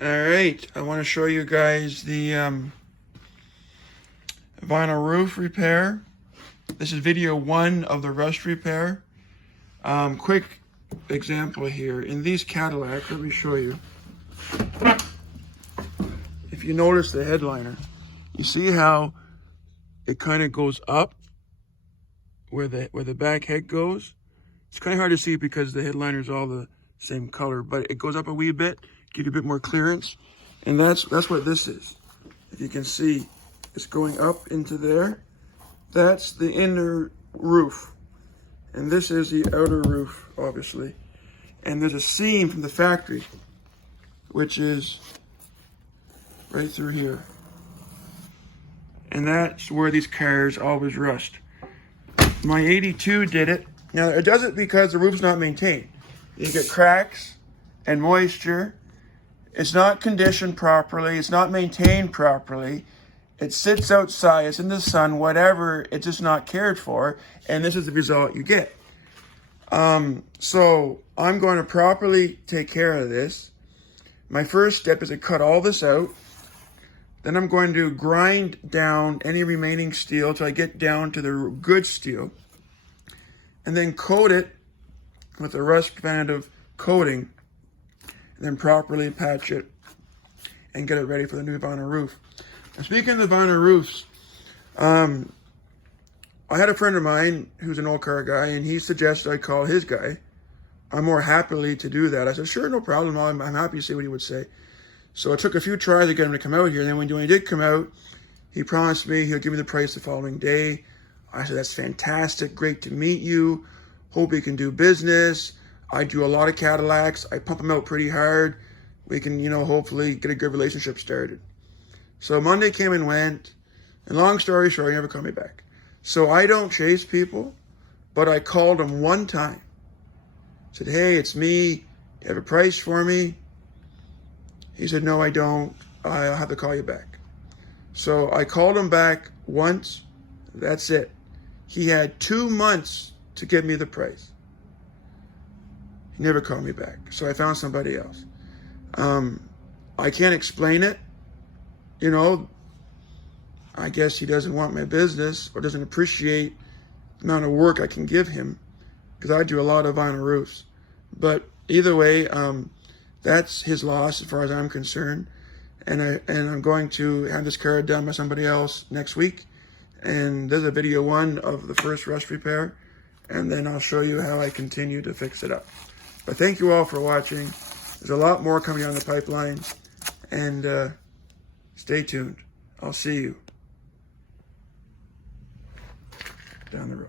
All right, I want to show you guys the vinyl roof repair. This is video 1 of the rust repair. Quick example here. In these Cadillac, let me show you. If you notice the headliner, you see how it kind of goes up where the back head goes. It's kind of hard to see because the headliner is all the same color, but it goes up a wee bit, give you a bit more clearance. And that's what this is. If you can see, it's going up into there. That's the inner roof. And this is the outer roof, obviously. And there's a seam from the factory, which is right through here. And that's where these cars always rust. My 82 did it. Now, it does it because the roof's not maintained. You get cracks and moisture. It's not conditioned properly. It's not maintained properly. It sits outside. It's in the sun, whatever. It's just not cared for. And this is the result you get. So I'm going to properly take care of this. My first step is to cut all this out. Then I'm going to grind down any remaining steel till I get down to the good steel. And then coat it with a rust preventative coating. And then properly patch it and get it ready for the new vinyl roof. Now, speaking of the vinyl roofs, I had a friend of mine who's an old car guy, and he suggested I call his guy. I'm more happily to do that. I said, sure, no problem. I'm happy to see what he would say. So it took a few tries to get him to come out here. And then when he did come out, he promised me he'll give me the price the following day. I said, that's fantastic. Great to meet you. Hope we can do business. I do a lot of Cadillacs. I pump them out pretty hard. We can, hopefully get a good relationship started. So Monday came and went. And long story short, he never called me back. So I don't chase people, but I called him one time. Said, hey, it's me. Do you have a price for me? He said, no, I don't. I'll have to call you back. So I called him back once. That's it. He had 2 months to give me the price. He never called me back. So I found somebody else. I can't explain it. I guess he doesn't want my business or doesn't appreciate the amount of work I can give him because I do a lot of vinyl roofs. But either way, that's his loss as far as I'm concerned. And I'm going to have this car done by somebody else next week. And there's a video 1 of the first rust repair. And then I'll show you how I continue to fix it up. But thank you all for watching. There's a lot more coming down the pipeline. And stay tuned. I'll see you down the road.